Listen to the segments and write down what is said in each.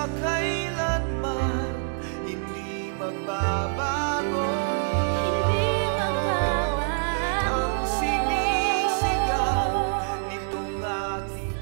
makailanman hindi magbabago. Hindi magbabago ang sinisigaw nitong ating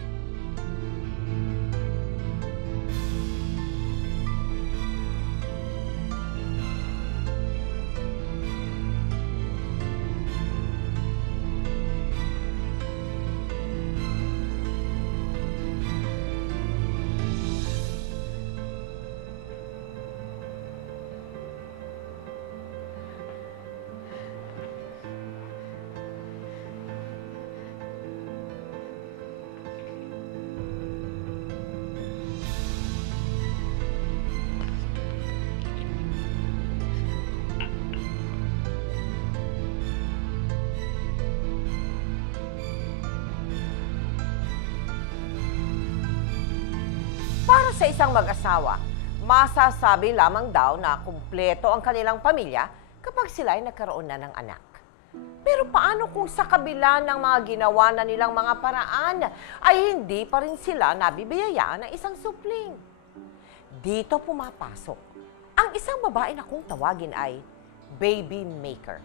Para sa isang mag-asawa, masasabi lamang daw na kumpleto ang kanilang pamilya kapag sila ay nagkaroon na ng anak. Pero paano kung sa kabila ng mga ginawa na nilang mga paraan ay hindi pa rin sila nabibiyayaan ng isang supling? Dito pumapasok ang isang babae na kung tawagin ay baby maker.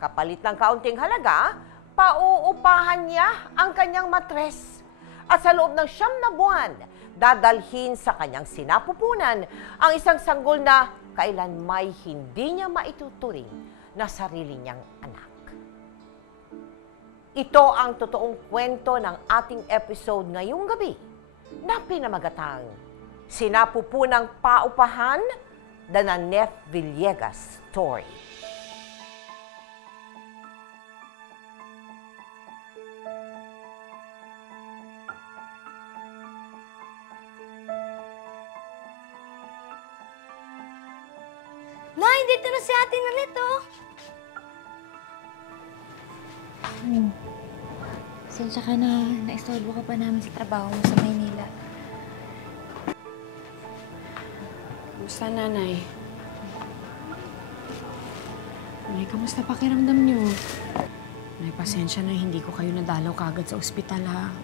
Kapalit ng kaunting halaga, pauupahan niya ang kanyang matres. At sa loob ng 9 na buwan, dadalhin sa kanyang sinapupunan ang isang sanggol na kailanmay hindi niya maituturing na sarili niyang anak. Ito ang totoong kwento ng ating episode ngayong gabi na pinamagatang Sinapupunang Paupahan, The Nanette Villegas Story. Nay, dito na si Ate Nanette, oh. Sensya ka na, naistorbo ka pa namin sa trabaho mo sa Maynila. Kumusta, Nanay? Nay, kamusta pakiramdam niyo? Nay, pasensya na hindi ko kayo nadalaw kagad sa ospital, ha?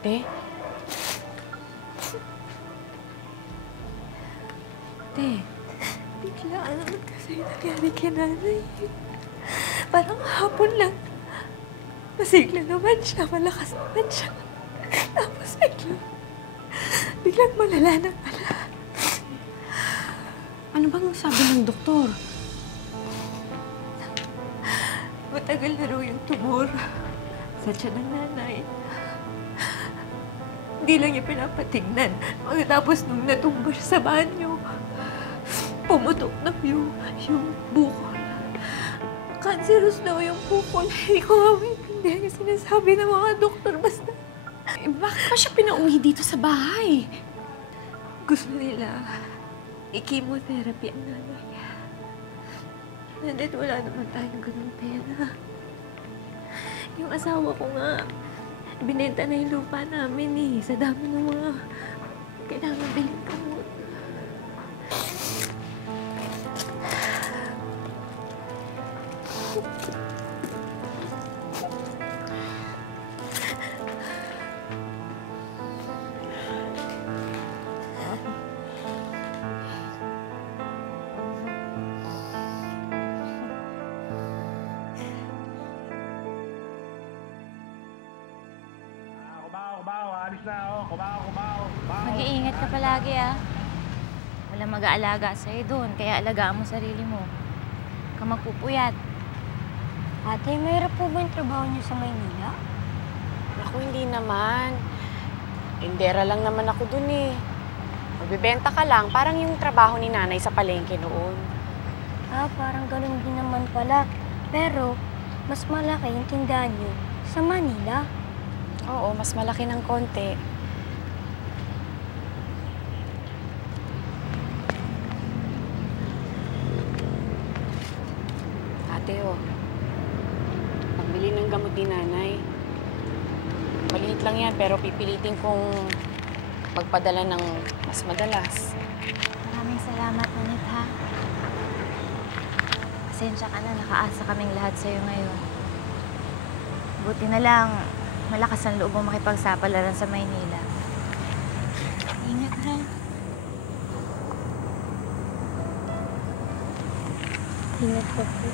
Ate? Ate? Biglaan naman kasi nangyari kay nanay. Parang hapon lang. Masigla naman siya, malakas naman siya. Tapos biglang malala na pala. Ano bang sabi ng doktor? Matagal na raw yung tumor sa tiyan ng nanay. Hindi lang niya pinapatignan. Pagkatapos nung natumba siya sa banyo, pumutok na yung bukol. Cancerous daw yung bukol. Hindi ko nga maintindihan yung sinasabi ng mga doktor. Basta, Bakit pa siya pinauwi dito sa bahay? gusto nila i-chemotherapy ang nanay. Nandito wala naman tayong ganung pera. Yung asawa ko nga, binenta na yung lupa namin eh. Sa dami ng mga kailangan bilhin gamot. Mag-iingat ka palagi, ah. Walang mag-aalaga sa'yo doon, kaya alagaan mo sarili mo. Huwag ka magpupuyat. Ate, mahirap po ba yung trabaho niyo sa Maynila? Naku, hindi naman. Indera lang naman ako dun eh. Magbibenta ka lang, parang yung trabaho ni nanay sa palengke noon. Ah, parang ganun din naman pala. Pero, mas malaki yung tindahan niyo sa Manila. Oo, mas malaki ng konti. Ate, oh. Pagbili ng gamot ni nanay. Maliit lang yan, pero pipilitin kong magpadala ng mas madalas. Maraming salamat, Nanit, ha? Pasensya ka na, nakaasa kaming lahat sa'yo ngayon. Buti na lang, malakas ang loob mo makipagsapalaran sa Maynila. Ingat, ha? Ingat ka po.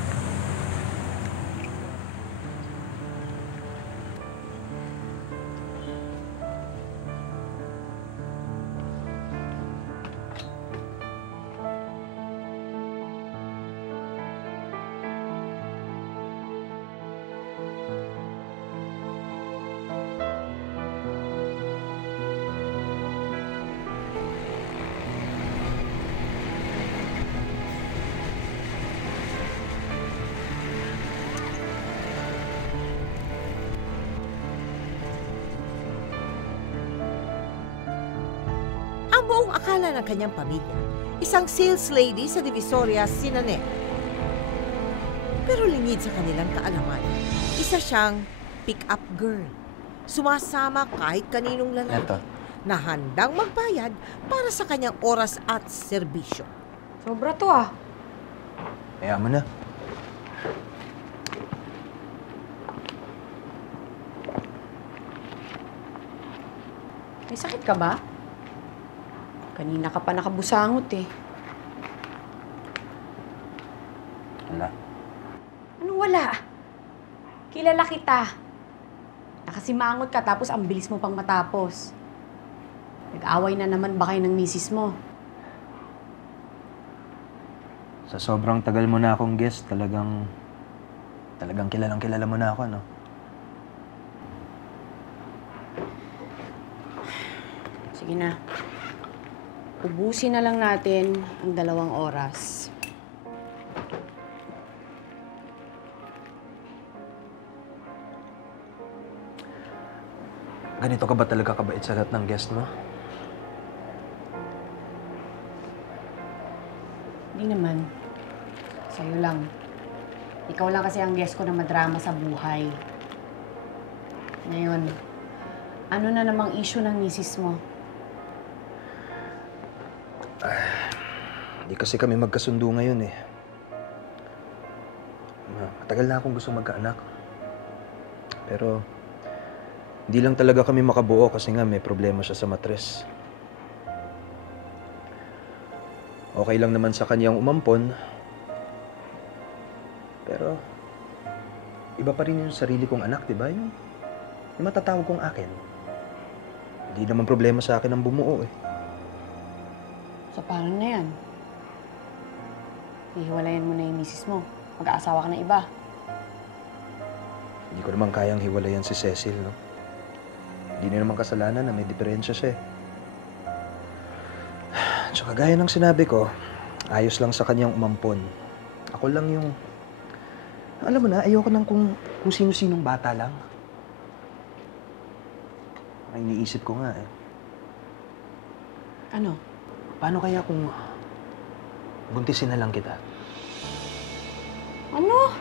Ang buong akala ng kanyang pamilya, isang sales lady sa Divisoria, si Nanette. Pero lingid sa kanilang kaalaman, isa siyang pick-up girl. Sumasama kahit kaninong lalaki Eto. na handang magbayad para sa kanyang oras at serbisyo. Sobra to ah. Kaya mo na. May sakit ka ba? Kanina ka pa nakabusangot eh. Wala. Anong wala? Kilala kita. Nakasimangot ka tapos ang bilis mo pang matapos. Nag-away na naman ba kayo ng misis mo? Sa sobrang tagal mo na akong guest, talagang kilalang kilala mo na ako, no? Sige na. Ubusin na lang natin ang 2 oras. Ganito ka ba talaga kabait sa lahat ng guest mo? Hindi naman. Sa'yo lang. Ikaw lang kasi ang guest ko na madrama sa buhay. Ngayon, ano na namang issue ng misis mo? Hindi kasi kami magkasundo ngayon eh. Matagal na akong gusto magkaanak. Pero hindi lang talaga kami makabuo kasi nga may problema siya sa matres. Okay lang naman sa kanyang umampon. Pero iba pa rin yung sarili kong anak, di ba? Yung matatawag kong akin. Hindi naman problema sa akin ang bumuo eh. So, paano na yan? Hihiwalayan mo na yung misis mo. Mag-aasawa ka ng iba. Hindi ko naman kayang hiwalayan si Cecil, no? Hindi niya naman kasalanan na may diferensya siya eh. Tsaka gaya ng sinabi ko, ayos lang sa kanyang umampon. Ako lang yung... Alam mo na, ayoko nang kung sino-sinong bata lang. Ay, iniisip ko nga eh. Ano? Paano kaya kung buntisin na lang kita? Ano?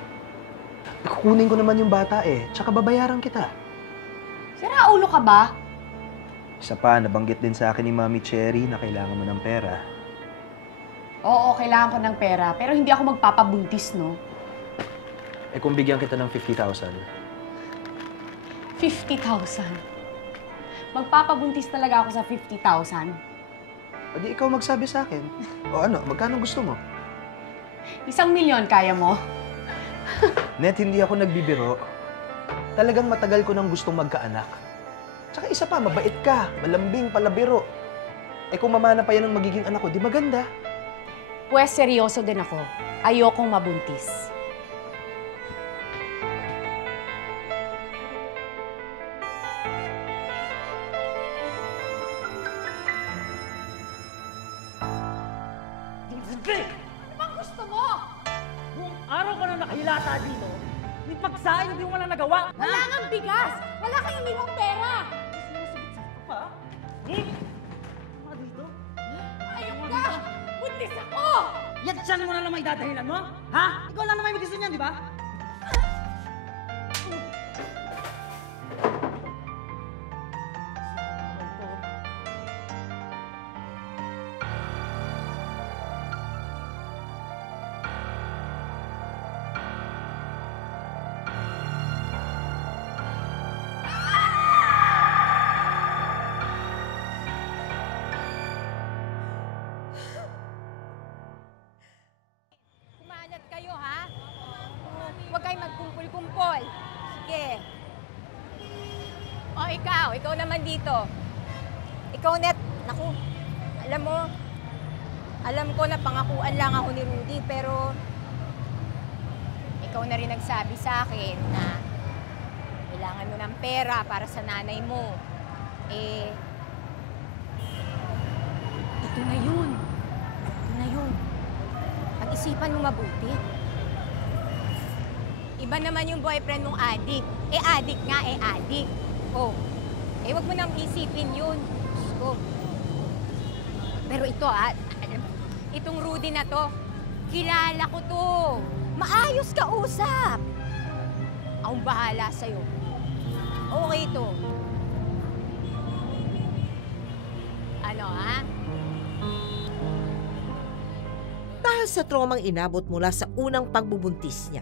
Kukunin ko naman yung bata eh, tsaka babayaran kita. Sira ulo ka ba? Isa pa, nabanggit din sa akin ni Mami Cherry na kailangan mo ng pera. Oo, kailangan ko ng pera. Pero hindi ako magpapabuntis, no? Eh kung bigyan kita ng 50,000, 50,000. Magpapabuntis talaga ako sa 50,000. o di ikaw magsabi sa akin. O ano, magkano gusto mo? 1,000,000 kaya mo? Net, hindi ako nagbibiro. Talagang matagal ko nang gustong magkaanak. Tsaka isa pa, mabait ka, malambing, palabiro. Eh kung mamana pa yan ang magiging anak ko, di maganda. Pwes, seryoso din ako. Ayokong mabuntis. Vic! Ano bang gusto mo? Buong araw ka na nakahilata dito. May pagsain hindi mo wala nagawa. Wala kang bigas! Wala kang iniwang pera! Sumasagot-sagot ka pa? Mga dito? Ayok ka! Buntis ako! Yan siya mo na lang may dadahilan mo? Ha? Ikaw lang naman may gusto niyan, di ba? ikaw naman dito. Ikaw, Net, naku, alam ko na pangakuan lang ako ni Rudy, pero ikaw na rin nagsabi sa akin na kailangan mo ng pera para sa nanay mo. Eh, ito na yun. Pag-isipan mo mabuti. Iba naman yung boyfriend mong adik. Adik nga, adik. Oh, wag mo nang isipin yun. Diyos ko. Pero ito, itong Rudy na to, kilala ko to. Maayos ka usap. Akong bahala sa'yo. Okay to. Ano, ha? Dahil sa traumang inabot mula sa unang pagbubuntis niya,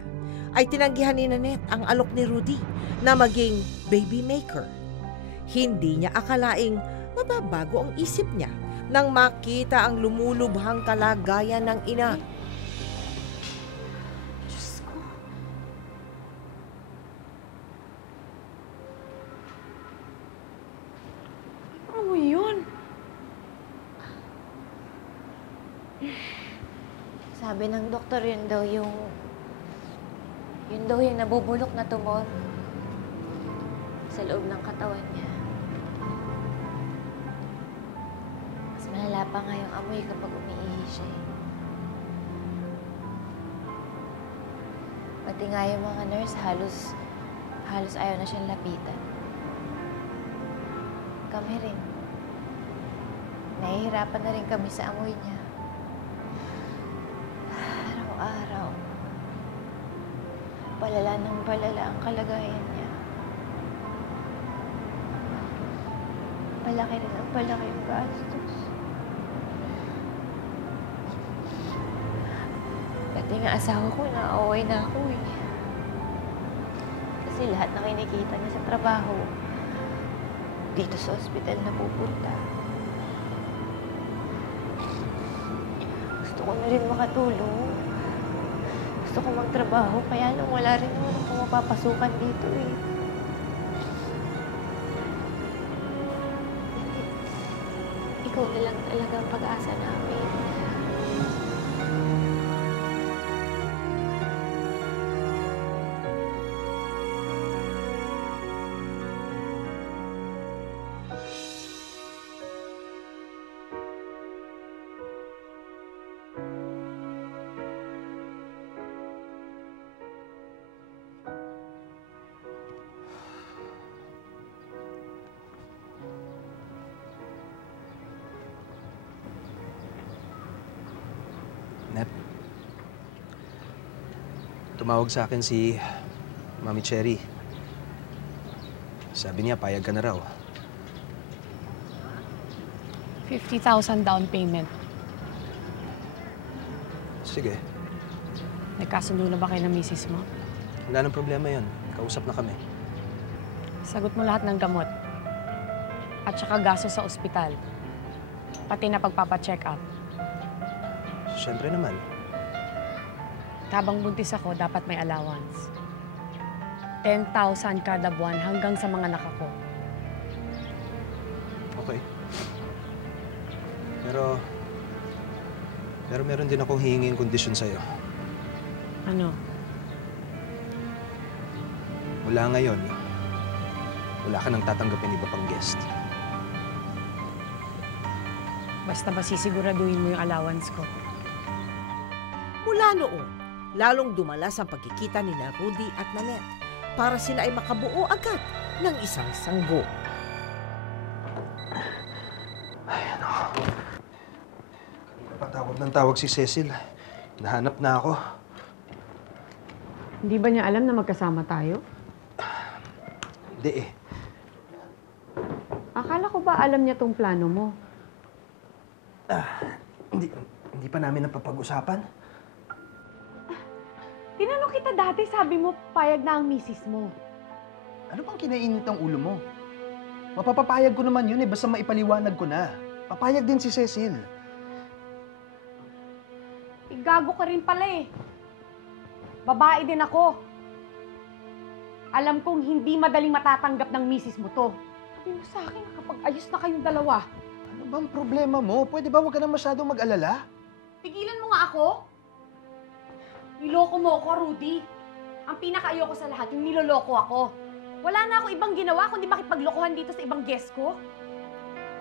ay tinanggihan ni Nanette ang alok ni Rudy na maging baby maker. Hindi niya akalaing mababago ang isip niya nang makita ang lumulubhang kalagayan ng ina. Diyos ko. Ano mo yun? Sabi ng doktor, yun daw yung nabubulok na tumor sa loob ng katawan niya. Mas malala pa nga yung amoy kapag umiihi siya. Pati nga yung mga nurse, halos ayaw na siyang lapitan. Kami rin. Nahihirapan na rin kami sa amoy niya. Araw-araw. Palala ng palala ang kalagayan niya. Palaki rin ang palaki yung gastos. Pati nga asawa ko, naaway na ako eh. Kasi lahat na kinikita niya sa trabaho, dito sa ospital na pupunta. Gusto ko na rin makatulong. Gusto ko magtrabaho, kaya lang wala rin naman ako mapapasukan dito eh. Ikaw na lang talaga ang pag-asa namin. Net, tumawag sa akin si Mami Cherry. Sabi niya, payag ka na raw. 50,000 down payment. Sige, Nagkasundo na ba kayo ng misis mo? wala nang problema yon. Kausap na kami. Sagot mo lahat ng gamot. At saka gasto sa ospital. Pati na pagpapacheck up. Siyempre naman. Habang buntis ako, dapat may allowance. 10,000 kada buwan hanggang sa mga anak ko. Okay. Pero meron din akong hihinging kondisyon sa'yo. Ano? Mula ngayon, wala ka nang tatanggapin iba pang guest. Basta ba sisiguraduhin mo yung allowance ko? Mula noon, lalong dumalas ang pagkikita ni na Rudy at Nanette para sila ay makabuo agad ng isang sanggo. Ay, ano. Patawag ng tawag si Cecil. Nahanap na ako. Hindi ba niya alam na magkasama tayo? Hindi eh. Akala ko ba alam niya tong plano mo? Hindi pa namin napapag-usapan. Tinanong kita dati, sabi mo payag na ang misis mo. Ano bang kinainit ang ulo mo? Mapapapayag ko naman yun eh, basta maipaliwanag ko na. Papayag din si Cecil. Gago ka rin pala eh. Babae din ako. Alam kong hindi madaling matatanggap ng misis mo to. Sabi mo sa akin, kapag ayos na kayong dalawa. Ano bang problema mo? Pwede ba huwag ka na masyadong mag-alala? Tigilan mo nga ako. Niloko mo ako, Rudy. Ang pinaka-ayoko sa lahat, yung niloloko ako. Wala na ako ibang ginawa kundi makipaglokohan dito sa ibang guest ko.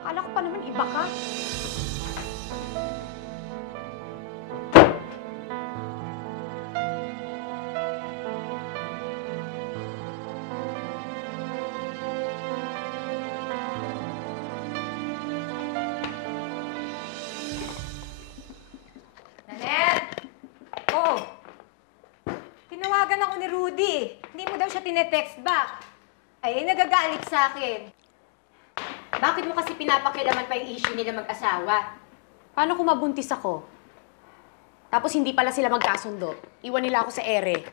Akala ko pa naman iba ka. Nanette! Oh! Tinawagan ako ni Rudy. Hindi mo daw siya tinetext back. Ay, nagagalit sa akin. Bakit mo kasi pinapakilaman pa yung issue nila mag-asawa? Paano kung mabuntis ako? Tapos hindi pala sila magkasundo. Iwan nila ako sa ere.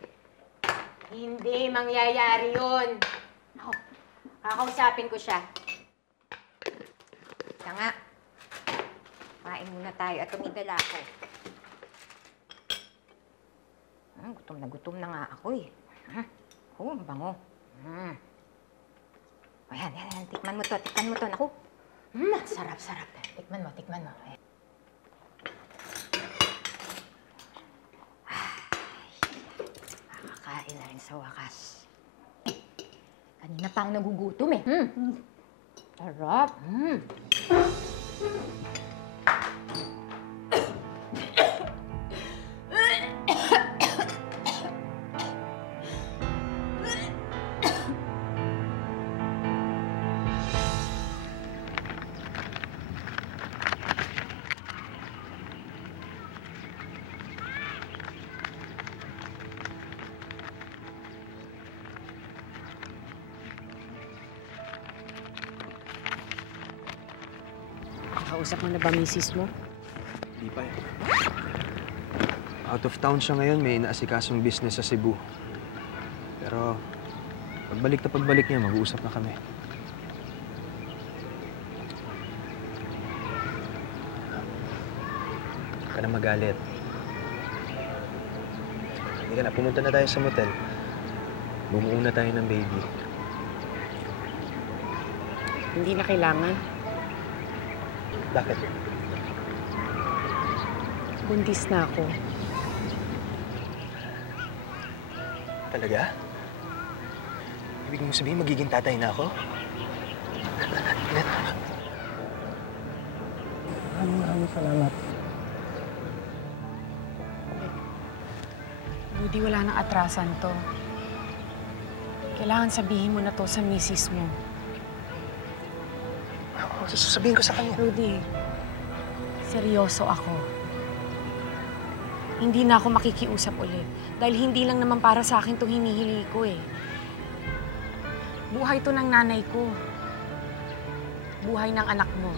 Hindi mangyayari yun. Ako, kakausapin ko siya. Siya nga. Kain muna tayo at tumigala ako. Gutom na nga ako eh. Oo, ang bango. O yan. Tikman mo to. Naku. Sarap. Tikman mo. Makakain na rin sa wakas. Kanina pa ako nagugutom eh. Sarap. Kausap mo na ba misis mo? Hindi pa eh. Out of town siya ngayon, may inaasikasong business sa Cebu. Pero pagbalik niya, mag-uusap na kami. Huwag ka na magalit. Hindi ka na, pumunta na tayo sa motel. Bumuo na tayo ng baby. Hindi na kailangan. Bakit? Buntis na ako. Talaga? Ibig mo sabihin, magiging tatay na ako? Maraming salamat. Rudy, wala nang atrasan to. Kailangan sabihin mo na to sa misis mo. Sasabihin ko sa kanya. Rudy, seryoso ako. Hindi na ako makikiusap ulit. Dahil hindi lang naman para sa akin itong hinihili ko eh. Buhay to ng nanay ko. Buhay ng anak mo.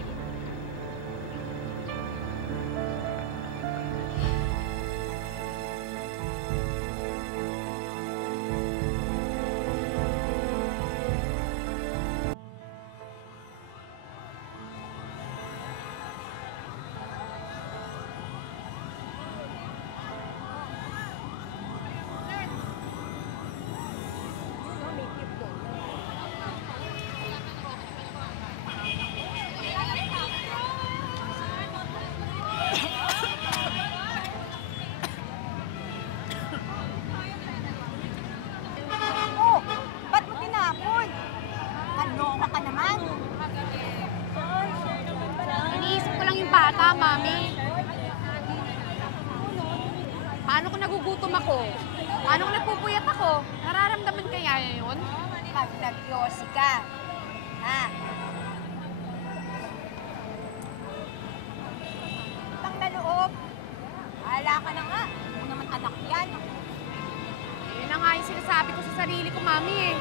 Bata, Mami. Paano kung nagugutom ako? Paano kung nagpupuyat ako? Nararamdaman kaya yun? Pag nagyosi ka. Ha? Pang na loob. Hala ka na nga. Kung naman anak yan. Yun na nga yung sinasabi ko sa sarili ko, Mami eh.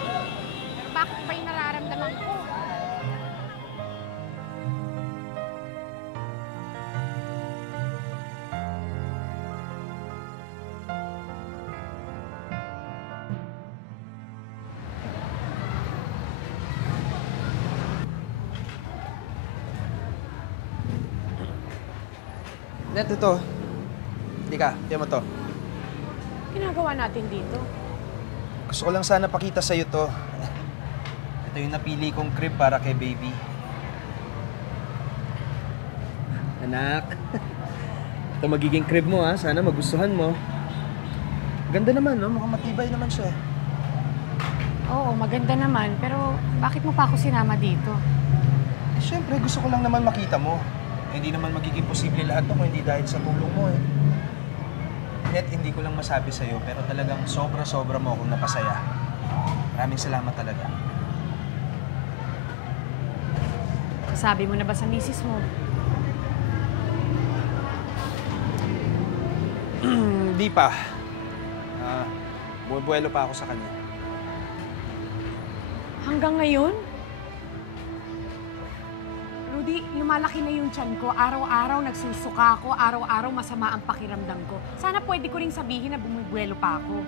Pero bakit ba yung nararamdaman ko? Net, ito. Hindi ka. Tiyan mo to. Ginagawa natin dito. Gusto ko lang sana pakita sa'yo to. Ito yung napili kong crib para kay baby. Anak, ito magiging crib mo ha. Sana magustuhan mo. Ganda naman, no? Mukhang matibay naman siya. Oo, maganda naman. Pero bakit mo pa ako sinama dito? Eh, syempre, gusto ko lang naman makita mo. Eh, hindi naman magiging posible lahat to kung hindi dahil sa tulong mo eh. Net, hindi ko lang masabi sa'yo, pero talagang sobra-sobra mo akong napasaya. Maraming salamat talaga. Sabi mo na ba sa misis mo? Hindi pa. Bumubuelo pa ako sa kanya. Hanggang ngayon? Rudy, lumalaki na yung tiyan ko. Araw-araw nagsusuka ako. Araw-araw masama ang pakiramdam ko. Sana pwede ko ring sabihin na bumubuelo pa ako.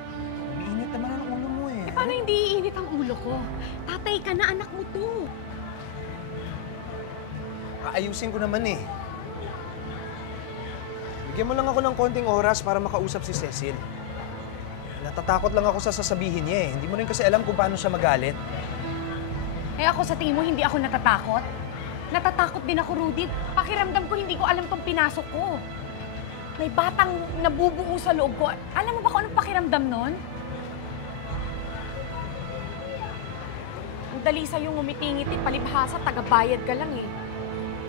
Umiinit naman ang ulo mo eh. Eh, paano hindi iinit ang ulo ko? Tatay ka na, anak mo to. Aayusin ko naman eh. Bigyan mo lang ako ng konting oras para makausap si Cecil. Natatakot lang ako sa sasabihin niya eh. Hindi mo rin kasi alam kung paano siya magalit. Eh ako sa tingin mo, hindi ako natatakot? Natatakot din ako, Rudy. Pakiramdam ko, hindi ko alam tong pinasok ko. May batang nabubuo sa loob ko. Alam mo ba kung anong pakiramdam nun? Ang dali sa'yo ngumiti-ngiti, palibhasa, tagabayad ka lang eh.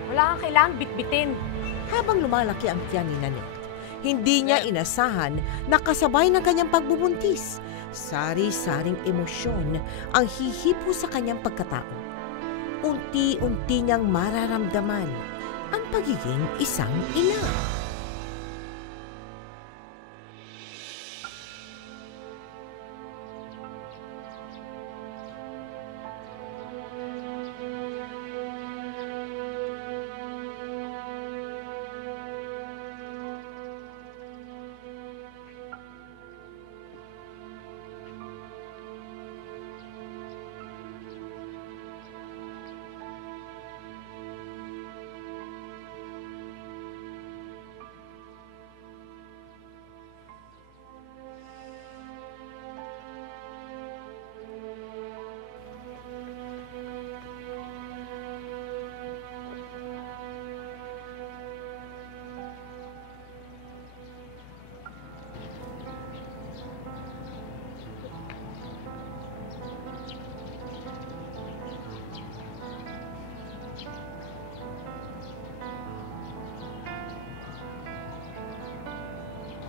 Wala kang kailangan bitbitin. Habang lumalaki ang tiyan ni Nanette, hindi niya inasahan na kasabay ng kanyang pagbubuntis. Sari-saring emosyon ang hihipo sa kanyang pagkatao. Unti-unti niyang mararamdaman ang pagiging isang ina.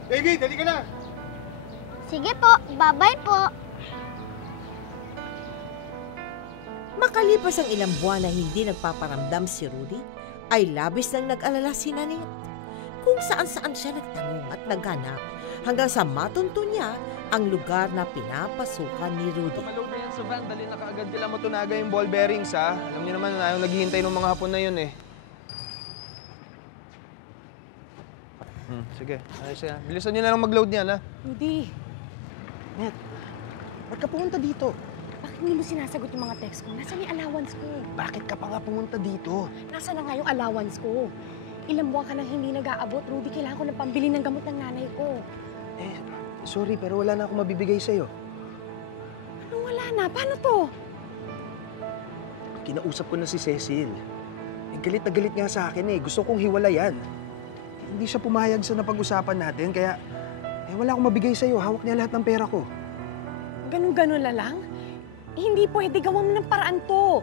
Baby, dali ka na! Sige po, bye-bye po. Makalipas ang ilang buwan na hindi nagpaparamdam si Rudy, ay labis nang nag-alala si Nanette. Kung saan-saan siya nagtanong at naghanap hanggang sa matunto niya ang lugar na pinapasukan ni Rudy. Tumalaw na yan sa van. Dali na kaagad nila matunaga yung ball bearings ha. Alam niyo naman na yung naghihintay ng mga hapon na yun eh. Sige, ayos yan. Bilisan niyo na lang mag-load niyan ha. Rudy, Net, ba't ka pumunta dito? bakit hindi mo sinasagot yung mga text ko? Nasaan yung allowance ko? Bakit ka pa nga pumunta dito? Nasaan na nga yung allowance ko? Ilang buwan ka nang hindi nag-aabot, Rudy. Kailangan ko ng pambili ng gamot ng nanay ko. Eh, sorry pero wala na akong mabibigay sa'yo. Anong wala na? Paano to? Kinausap ko na si Cecil. Eh, galit na galit nga sa akin eh. Gusto kong hiwalayan. Hindi siya pumayag sa napag-usapan natin, kaya wala akong mabigay sa'yo. Hawak niya lahat ng pera ko. Ganun-ganun na lang? Hindi pwede gawan mo ng paraan to.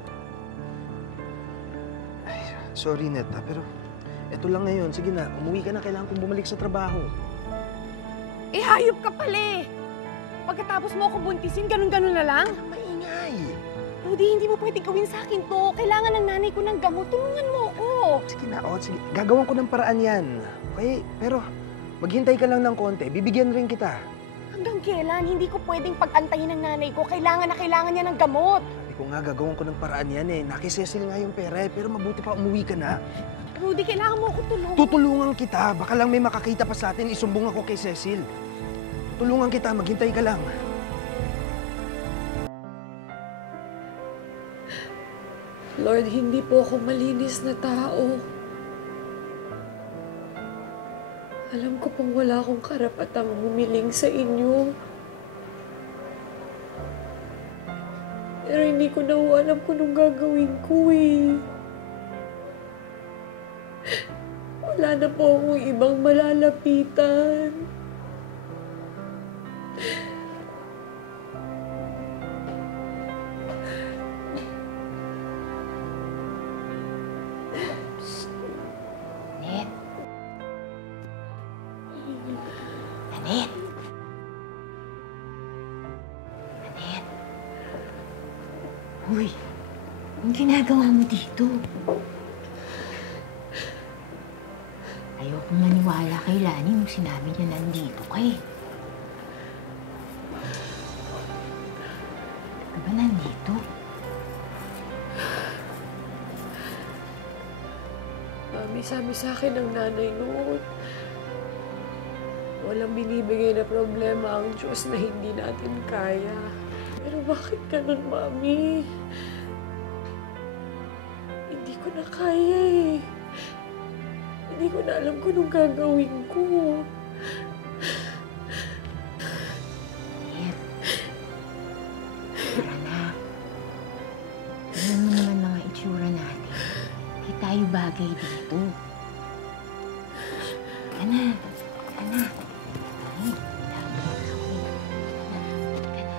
Ay, sorry, Neta, pero eto lang ngayon. Sige na, umuwi ka na. Kailangan kong bumalik sa trabaho. Eh, hayop ka pala eh. Pagkatapos mo ako buntisin, ganun-ganun na lang? Kailangan maingay. Rudy, hindi mo pwede gawin sa akin to. Kailangan ng nanay ko ng gamot. Tulungan mo ako. Sige na, sige. Gagawan ko ng paraan yan. Okay? Pero maghintay ka lang ng konti. Bibigyan rin kita. Hanggang kailan? Hindi ko pwedeng pag-antayin ng nanay ko. Kailangan na kailangan niya ng gamot. Sabi ko nga, gagawan ko ng paraan yan eh. Nakisesil nga yung pera eh. Pero mabuti pa umuwi ka na. Rudy, kailangan mo ako tulungan. Tutulungan kita. Baka lang may makakita pa sa atin. Isumbong ako kay Cecil. Tulungan kita. Maghintay ka lang. Lord, hindi po ako malinis na tao. Alam ko pong wala akong karapatang humiling sa inyo. Pero hindi ko na alam kung anong gagawin ko eh. Wala na po akong ibang malalapitan. Net. Anet. Anet. Uy, anong ginagawa mo dito? Ayokong maniwala kay Lani nung sinabi niya nandito ka eh. Ano ba nandito? Mami, sabi sa akin ng nanay noon, walang binibigay na problema ang Diyos na hindi natin kaya. Pero bakit ganun, Mami? Hindi ko na kaya eh. Hindi ko na alam kung anong gagawin ko. Net. Tara na. Tignan mo naman mga itsura natin. Hindi tayo bagay dito. Tara na. Tara na. Ay, dami na kami. Tara na.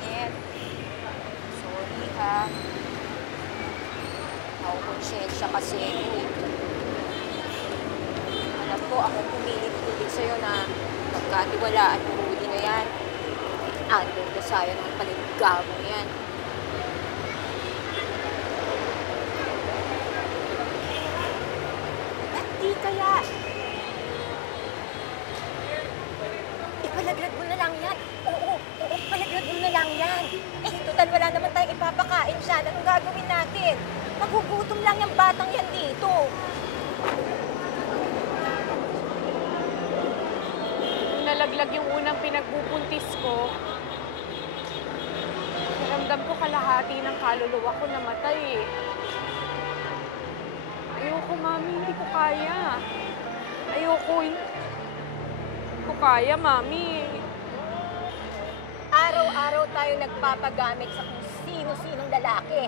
Net, sorry ha. Nakukonsensya kasi ako eh. Alam ko, ako pumilit-pilit sa'yo na pagkatiwalaan mo Rudy na yan. Andun ka sa'yo ng paligamo yan. Ba't di kaya? Ipalaglag mo na lang yan. Oo, palaglag mo na lang yan. Eh, total wala naman tayong ipapakain siya. Anong gagawin natin? Magugutom lang yung batang yan dito. Nung nalaglag yung unang pinagbubuntis ko, ramdam ko kalahati ng kaluluwa ko namatay eh. Ayoko, Mami. Hindi ko kaya. Ayoko. Hindi ko kaya, Mami. Araw-araw tayo nagpapagamit sa kung sino-sinong lalaki.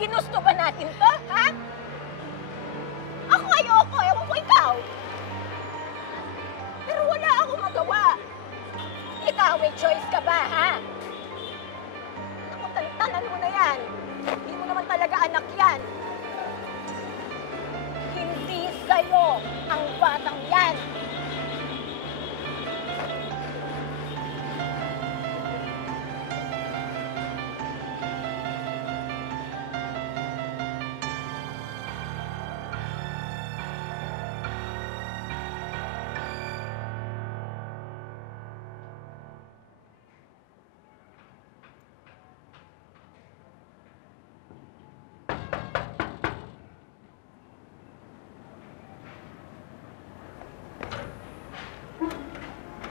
Ginusto ba natin to, ha? Ako ayoko. Ewan ko ikaw. Pero wala akong magawa. Ikaw, may choice ka ba, ha? Ako, tantanan mo na yan. Hindi mo naman talaga anak yan. Hindi sa'yo ang batang yan.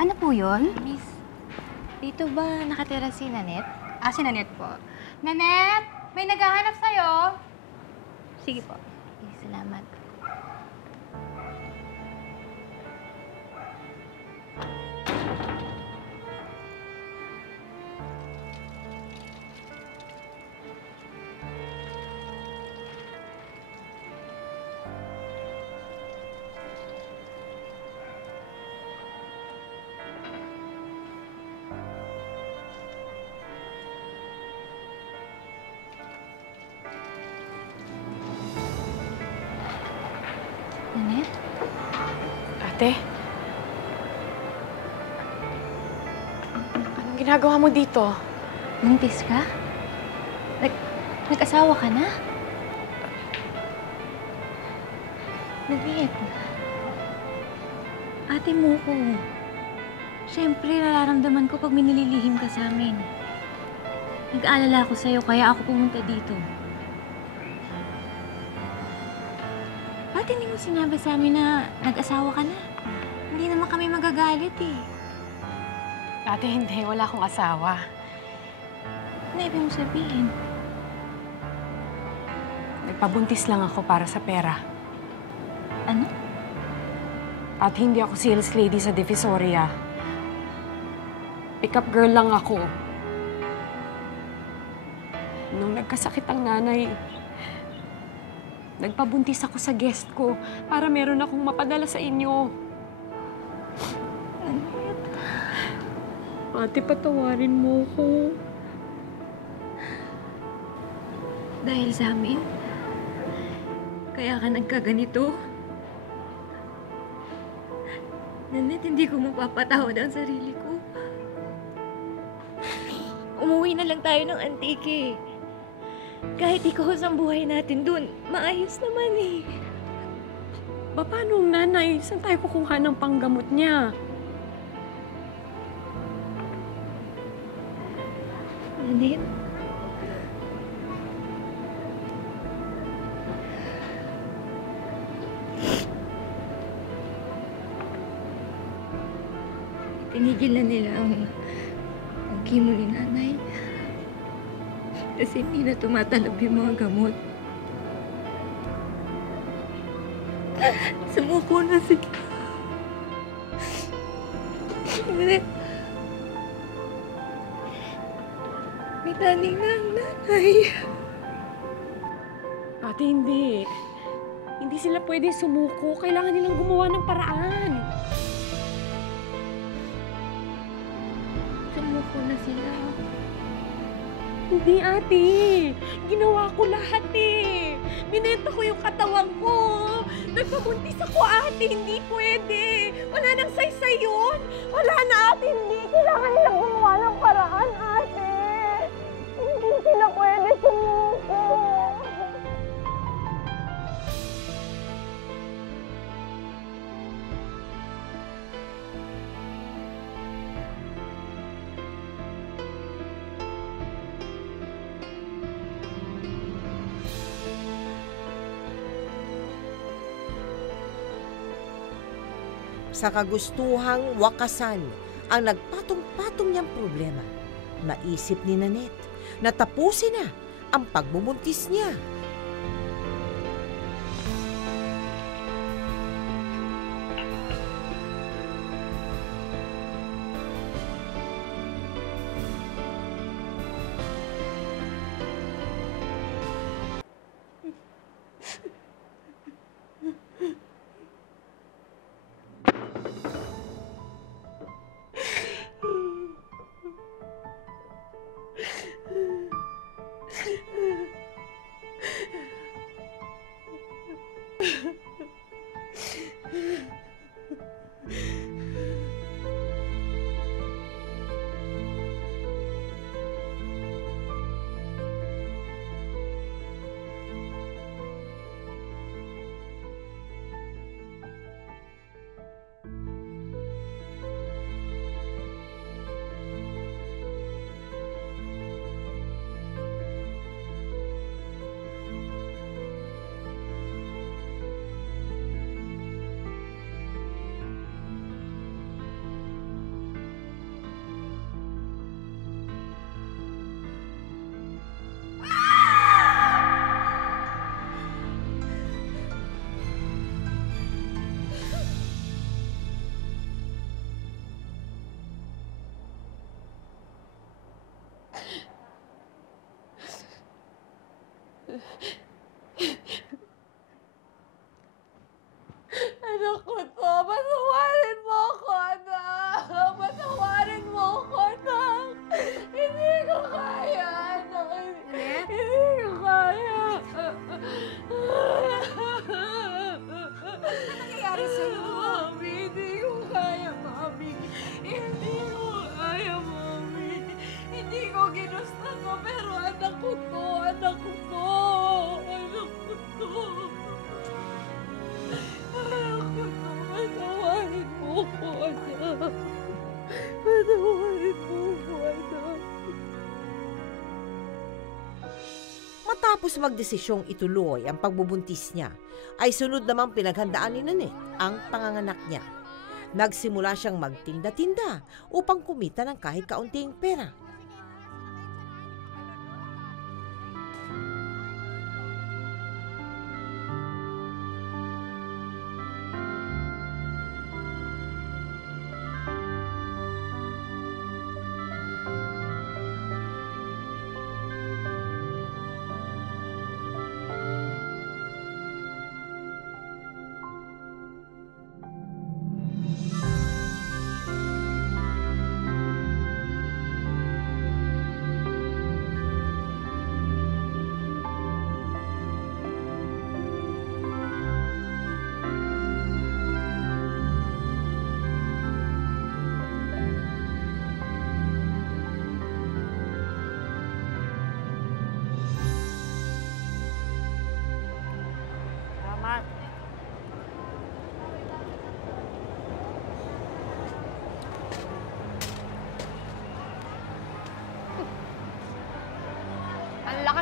Ano po yun? Miss, dito ba nakatira si Nanette? Si Nanette po. Nanette, may naghahanap sa'yo. Sige po. Okay, salamat. Nanette? Ate? Anong ginagawa mo dito? Buntis ka? Nag-asawa ka na? Nanette? Ate mo ko. Siyempre, nararamdaman ko pag minililihim ka sa amin. Nag-aalala ako sa'yo, kaya ako pumunta dito. Ba't hindi mo sinabi sa amin na nag-asawa ka na? Hindi naman kami magagalit eh. Ate, hindi. Wala akong asawa. Ano ibig mo sabihin? Nagpabuntis lang ako para sa pera. Ano? At hindi ako sales lady sa Divisoria. Pick-up girl lang ako. Nung nagkasakit ang nanay, nagpabuntis ako sa guest ko para meron akong mapadala sa inyo. Ate, patawarin mo ko. Dahil sa amin, kaya ka nagkaganito. Nanette, hindi ko mapapatawad ang sarili ko. Umuwi na lang tayo ng Antique. Kahit ikaw ang buhay natin dun, maayos naman eh. Paano ang nanay? Saan tayo kukuha ng panggamot niya? Nanette, tinigil na nila ang chemo ni nanay. Kasi hindi na tumatalab yung mga gamot. Sumuko na sila. May taning na ang nanay. Ate, hindi. Hindi sila pwede sumuko. Kailangan nilang gumawa ng paraan. Sumuko na sila. Hindi, ate. Ginawa ko lahat eh. Binenta ko yung katawan ko. Nagpabuntis ako, ate. Hindi pwede. Wala nang saysay yun. Wala na, ate. Hindi. Kailangan nilang gumawa ng paraan, ate. Hindi sila pwede sumuko. Sa kagustuhang wakasan ang nagpatong-patong niyang problema, naisip ni Nanette na tapusin na ang pagbubuntis niya. Anak ko to, patawarin mo ako, anak. Patawarin mo ako, anak. Hindi ko kaya, anak. Hindi ko kaya. Ano nangyayari sa'yo? Mami, hindi ko kaya, Mami. Hindi ko kaya, Mami. Hindi ko ginusto to, pero anak ko to, anak ko to. Anak ko to. Patawarin mo ko, anak. Patawarin mo ko, anak. Matapos magdesisyong ituloy ang pagbubuntis niya, ay sunod namang pinaghandaan ni Nanette ang panganganak niya. Nagsimula siyang magtinda-tinda upang kumita ng kahit kaunting pera.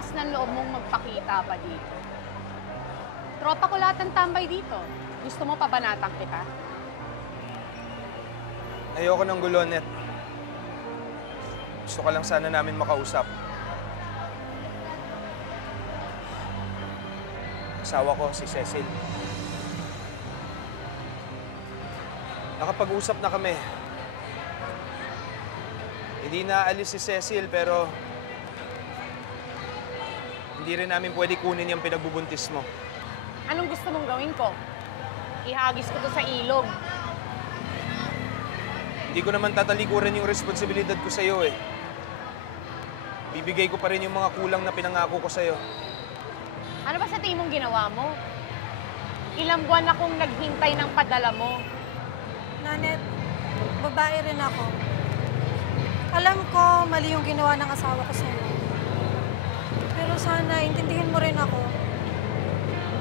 lakas ng loob mong magpakita pa dito? Tropa ko lahat ng tambay dito. Gusto mo pabanatang kita? Ayoko ng gulo, Net. Gusto ka lang sana namin makausap. Asawa ko, si Cecil. Nakapag-usap na kami. Hindi na aalis si Cecil, pero hindi rin namin pwede kunin yung pinagbubuntis mo. Anong gusto mong gawin ko? Ihagis ko to sa ilog. Hindi ko naman tatalikuran yung responsibilidad ko sa'yo eh. Bibigay ko pa rin yung mga kulang na pinangako ko sa'yo. Ano ba sa tingin mong ginawa mo? Ilang buwan akong naghintay ng padala mo. Nanet, babae rin ako. Alam ko, mali yung ginawa ng asawa ko sa'yo. Pero sana, intindihin mo rin ako.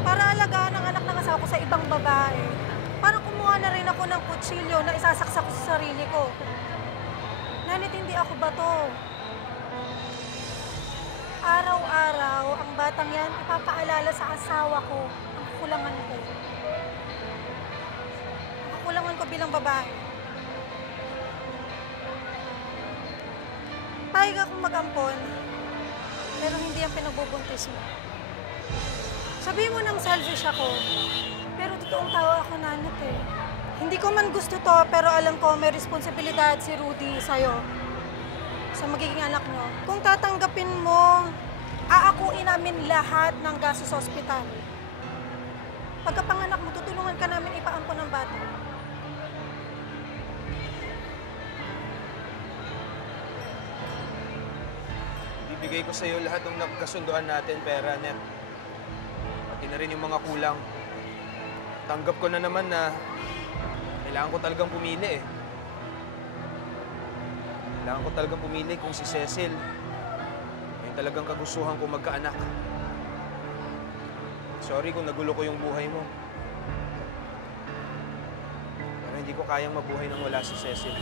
Para alagaan ang anak ng asawa ko sa ibang babae. Parang kumuha na rin ako ng kutsilyo na isasaksak ko sa sarili ko. Nanet, hindi ako bato. Araw-araw, ang batang yan ipapaalala sa asawa ko ang kakulangan ko. Ang kakulangan ko bilang babae. Payag akong mag-ampon, pero hindi ang pinagbubuntis mo. Sabihin mo nang selfish ako, pero totoong tao ako, Nanet eh. Hindi ko man gusto to, pero alam ko may responsibilidad si Rudy sa'yo. Sa magiging anak nyo. Kung tatanggapin mo, aakuin namin lahat ng gasto sa ospital. Pagkapanganak mo, tutulungan ka namin ipaampon ng bata. Bibigay ko sa'yo lahat ng nagkasunduan natin, pera, Net. Pati na rin yung mga kulang. Tanggap ko na naman na kailangan ko talagang pumili eh. Kailangan ko talagang pumili kung si Cecil ay talagang kagustuhan ko magkaanak. Sorry kung nagulo ko yung buhay mo. Pero hindi ko kayang mabuhay nang wala si Cecil.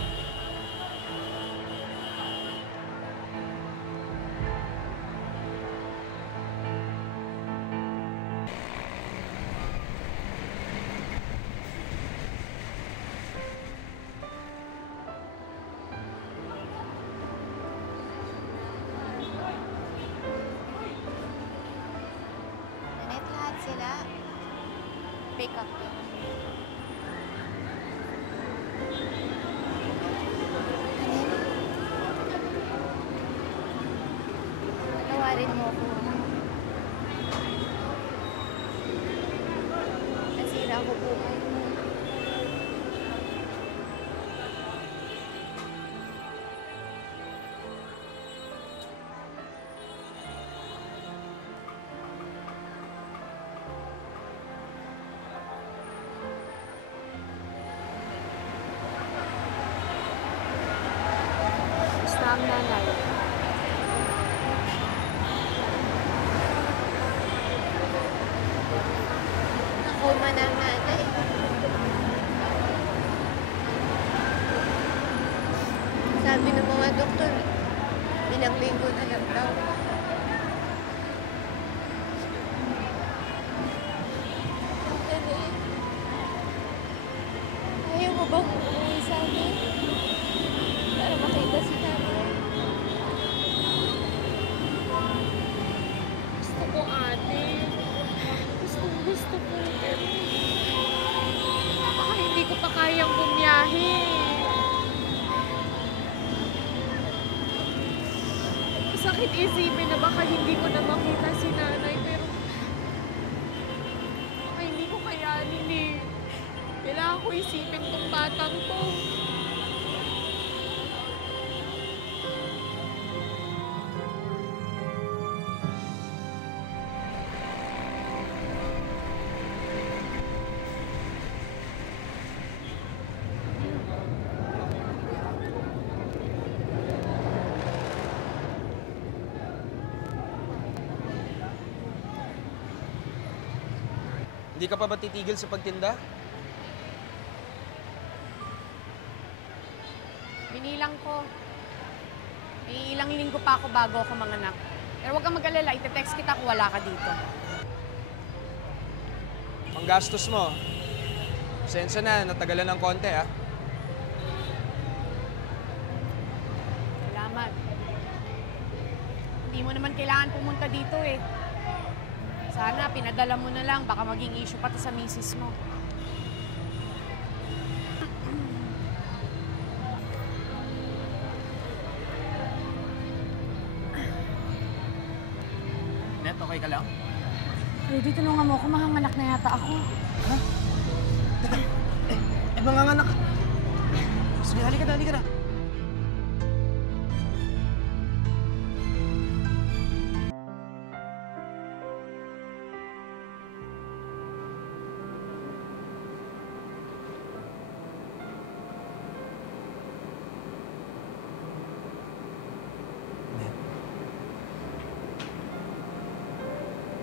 Nanet, lahat sila. Pick up. Patawarin mo ako. Nasira ko buhay mo. Gusto ang nanay. Nakuma na ang nanay. Sabi ng mga doktor, ilang linggo na lang daw. Nanay, ayaw mo bang umuwi sa amin? Para makita si nanay. Gusto ko, ate. Gusto ko. Pero baka hindi ko pa kayang bumiyahe. Masakit isipin na baka hindi ko na makita si nanay. Pero baka hindi ko kayanin eh. Kailangan ko isipin tong batang to. Hindi ka pa ba titigil sa pagtinda? Binilang ko. May ilang linggo pa ako bago ako manganak. Pero huwag kang mag-alala, ite-text kita kung wala ka dito. Panggastos mo. Pasensya na, natagalan ng konti, ha? Salamat. Hindi mo naman kailangan pumunta dito eh. Sana, pinadala mo na lang. Baka maging issue pa to sa misis mo. Net, okay ka lang? Rudy, tulungan mo ako. Mahanganak na yata ako. Ha? Manganganak ka. Sige, halika na, halika na.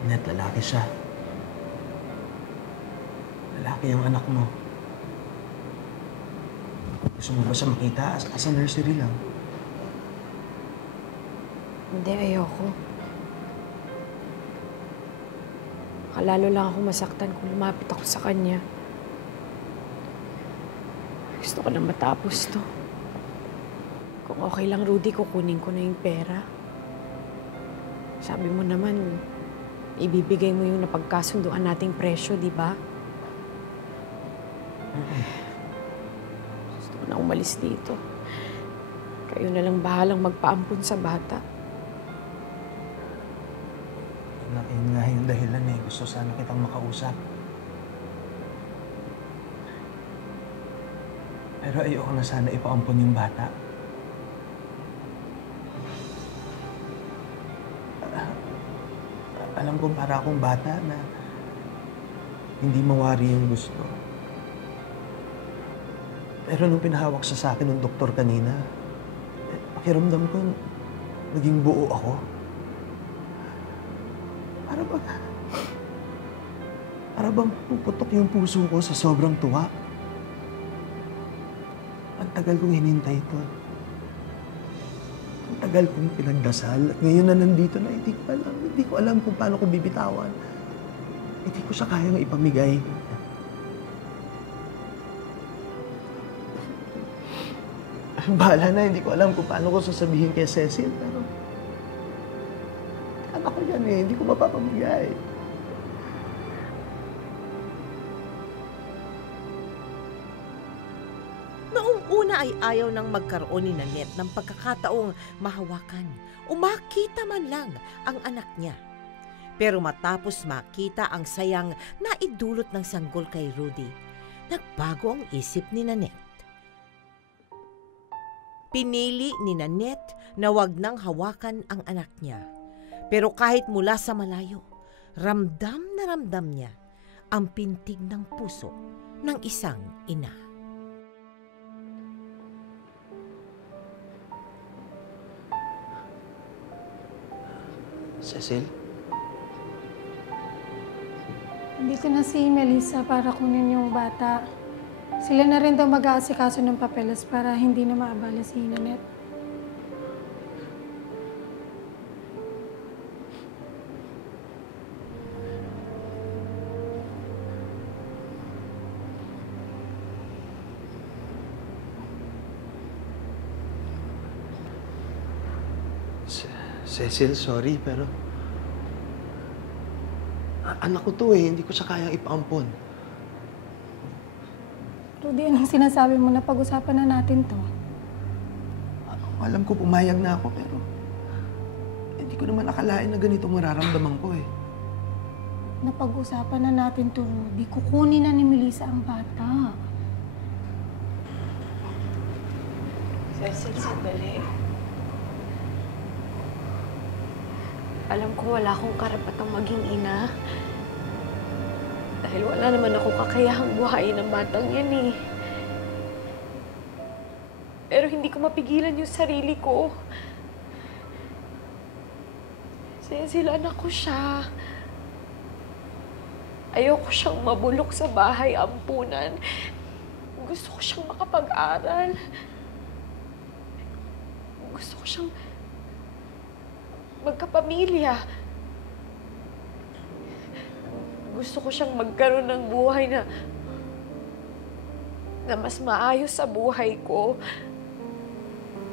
Net, lalaki siya. Lalaki ang anak mo. Gusto mo ba siya makita as a nursery lang? Hindi, ayoko. Lalo lang ako masaktan kung lumapit ako sa kanya. Gusto ko nang matapos to. Kung okay lang, Rudy, kukunin ko na yung pera. Sabi mo naman, ibibigay mo yung napagkasunduan nating presyo, di ba? Gusto ko na umalis dito. Kayo na lang bahalang magpaampun sa bata. Yun nga yung dahilan eh. Gusto sana kitang makausap. Pero ayoko na sana ipaampun yung bata. Alam kong para akong bata na hindi mawari yung gusto. Pero nung pinahawak siya sa akin ng doktor kanina, pakiramdam ko naging buo ako. Para bang puputok yung puso ko sa sobrang tuwa. Ang tagal kong hinintay ito. Ang tagal kong pinagdasal. At ngayon na nandito na, hindi ko alam kung paano ko bibitawan. Hindi ko siya kayang ipamigay. Bahala na, hindi ko alam kung paano ko sasabihin kay Cecil, pero anak ko yan eh, hindi ko mapapamigay. Noong una ay ayaw nang magkaroon ni Nanette ng pagkakataong mahawakan o makita man lang ang anak niya. Pero matapos makita ang sayang na idulot ng sanggol kay Rudy, nagbago ang isip ni Nanette. Pinili ni Nanette na wag nang hawakan ang anak niya. Pero kahit mula sa malayo, ramdam na ramdam niya ang pintig ng puso ng isang ina. Cecil? Dito na si Melissa para kunin yung bata. Sila na rin daw mag-aasikaso ng papeles para hindi na maabala si Nanette. Cecil, sorry, pero anak ko to eh. Hindi ko siya kayang ipaampon. Rudy, anong sinasabi mo na pag-usapan na natin to? Alam ko pumayag na ako, pero hindi ko naman akalain na ganito mararamdaman ko eh. Napag-usapan na natin to, Rudy. Kukunin na ni Melissa ang bata. Cecil, sandali. Alam ko wala akong karapatang maging ina. Dahil wala naman ako kakayahang buhayin ng batang yan eh. Pero hindi ko mapigilan yung sarili ko. Cecil, anak ko siya. Ayoko siyang mabulok sa bahay ampunan. Gusto ko siyang makapag-aral. Gusto ko siyang magkapamilya. Gusto ko siyang magkaroon ng buhay na mas maayos sa buhay ko.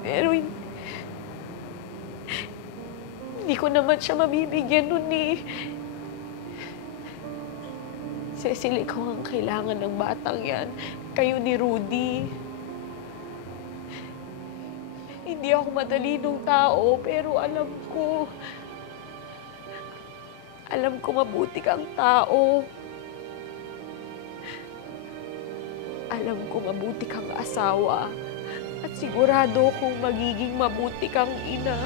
Pero hindi ko naman siya mabibigyan nun eh. Cecil, ikaw ang kailangan ng batang yan. Kayo ni Rudy. Hindi ako madalinong tao, pero alam ko mabuti kang tao. Alam ko mabuti kang asawa. At sigurado kong magiging mabuti kang ina.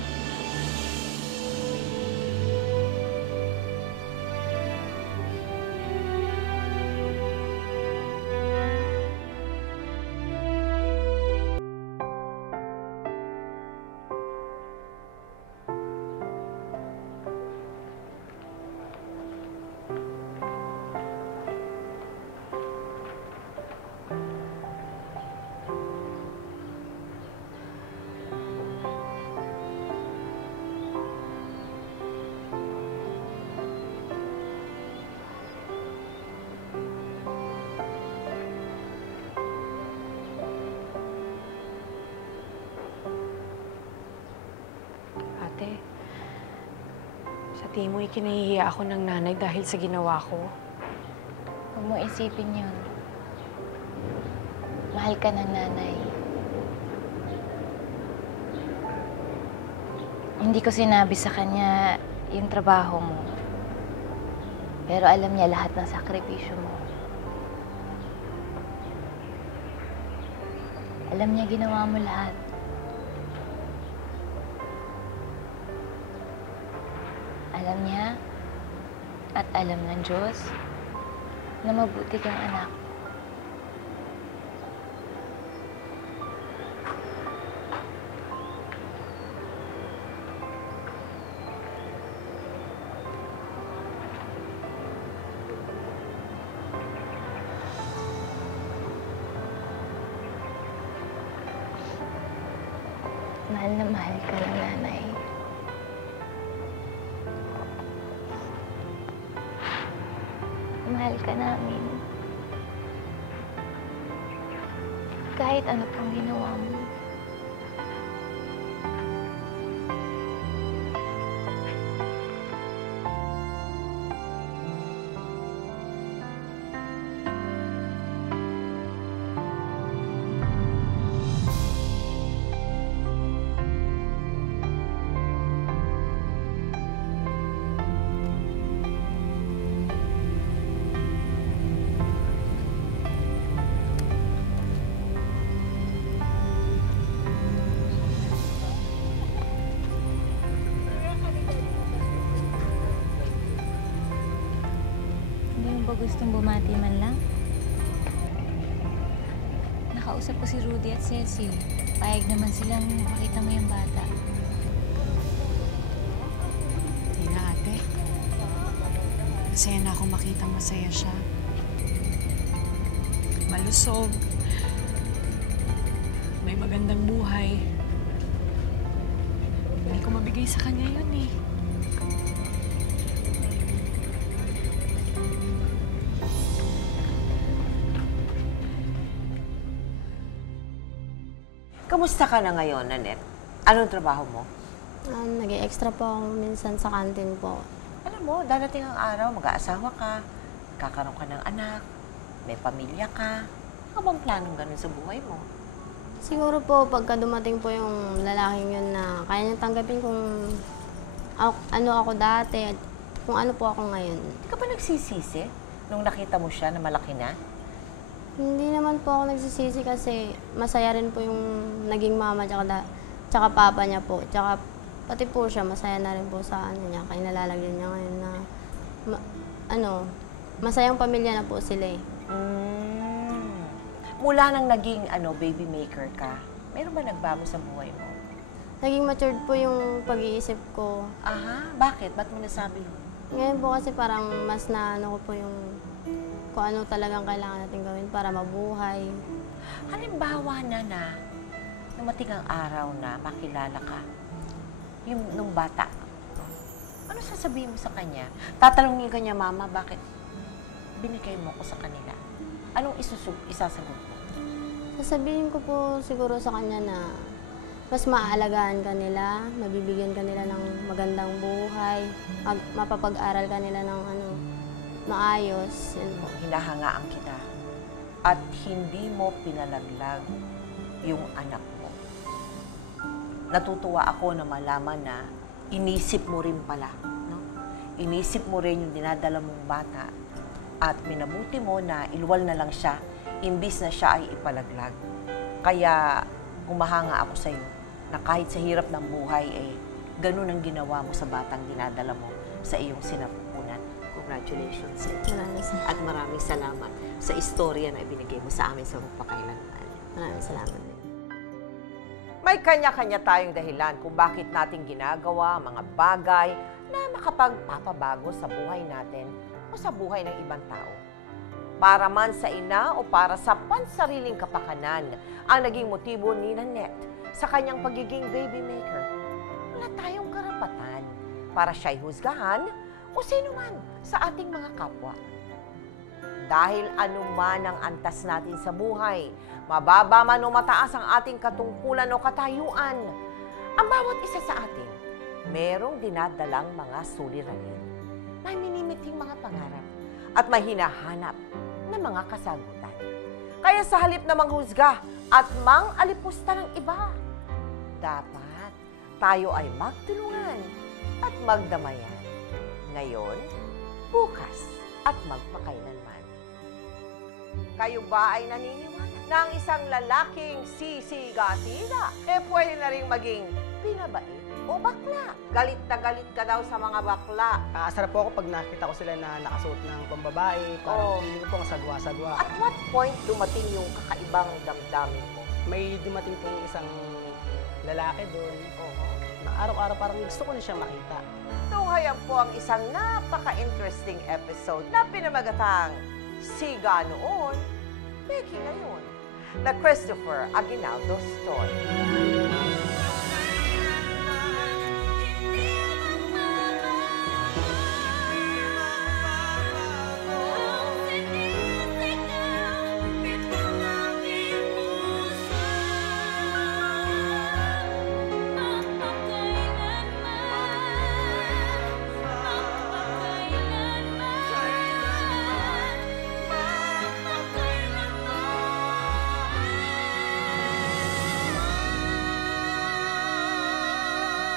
Sa tingin mo, ikinahihiya ako ng nanay dahil sa ginawa ko? Huwag mo isipin yun. Mahal ka ng nanay. Hindi ko sinabi sa kanya yung trabaho mo. Pero alam niya lahat ng sakripisyo mo. Alam niya ginawa mo lahat. Alam niya at alam ng Diyos na mabuti kang anak. Mahal na mahal ka ng nanay. Mahal ka namin. Kahit ano pang ginawa mo. Gustong bumati man lang? Nakausap ko si Rudy at Cecil. Payag naman silang makita mo yung bata. Hindi na, ate. Masaya na ako makitang masaya siya. Malusog. May magandang buhay. Hindi ko mabigay sa kanya yun eh. Kamusta ka na ngayon, Nanette? Anong trabaho mo? Nag-extra po ako minsan sa kantin po. Alam mo, darating ang araw, mag-aasawa ka, kakaroon ka ng anak, may pamilya ka. Ano bang planong ganun sa buhay mo? Siguro po, pagka dumating po yung lalaking yun na kaya niyang tanggapin kung ano ako dati at kung ano po ako ngayon. Hindi ka ba nagsisisi nung nakita mo siya na malaki na? Hindi naman po ako nagsisisi kasi masaya rin po yung naging mama tsaka papa niya po. Tsaka pati po siya, masaya na rin po sa ano niya. Kaya nalalagyan niya ngayon na masayang pamilya na po sila eh. Mula nang naging baby maker ka, meron ba nagbago sa buhay mo? Naging matured po yung pag-iisip ko. Aha, bakit? Ba't mo nasabi yun? Ngayon po kasi parang mas ko po yung kung ano talagang kailangan natin gawin para mabuhay. Halimbawa na dumating ang araw na makilala ka, yung nung bata, Ano sasabihin mo sa kanya? Tatanungin ka niya, Mama, bakit binigay mo ko sa kanila? Anong isasagot mo? Sasabihin ko po siguro sa kanya na mas maaalagaan ka nila, mabibigyan ka nila ng magandang buhay, mapapag-aral ka nila ng maayos. Yun po. Hinahangaan kita at hindi mo pinalaglag yung anak mo. Natutuwa ako na malaman na inisip mo rin pala. No? Inisip mo rin yung dinadala mong bata at minabuti mo na iluwal na lang siya imbis na siya ay ipalaglag. Kaya humahanga ako sa'yo na kahit sa hirap ng buhay, ganun ang ginawa mo sa batang dinadala mo sa iyong sinapupunan. Congratulations sa iyo. At maraming salamat sa istorya na ibinigay mo sa amin sa magpakailanman. Maraming salamat. May kanya-kanya tayong dahilan kung bakit natin ginagawa mga bagay na makapagpapabago sa buhay natin o sa buhay ng ibang tao. Para man sa ina o para sa pansariling kapakanan ang naging motibo ni Nanette sa kanyang pagiging baby maker. Wala tayong karapatan para siya'y husgahan o sino man sa ating mga kapwa. Dahil anuman ang antas natin sa buhay, mababa man o mataas ang ating katungkulan o katayuan, ang bawat isa sa atin, merong dinadalang mga suliranin, may minimiting mga pangarap at may hinahanap na mga kasagutan. Kaya sa halip na manghusga at mang-alipusta ng iba, dapat tayo ay magtulungan at magdamayan. Ngayon, bukas at magpakailanman. Kayo ba ay naniniwala na ang isang lalaking sisigatida pwede na rin maging pinabait o bakla? Galit na galit ka daw sa mga bakla. Asarap po ako pag nakita ko sila na nakasuot ng pambabae. Parang feeling ko pong sagwa-sagwa. At what point dumating yung kakaibang damdamin mo? May dumating pong isang lalaki doon. Na araw-araw parang gusto ko na siya makita. Tunghayan po ang isang napaka-interesting episode na pinamagatang Siga Noon, Becky Ngayon, na Christopher Aguinaldo Story.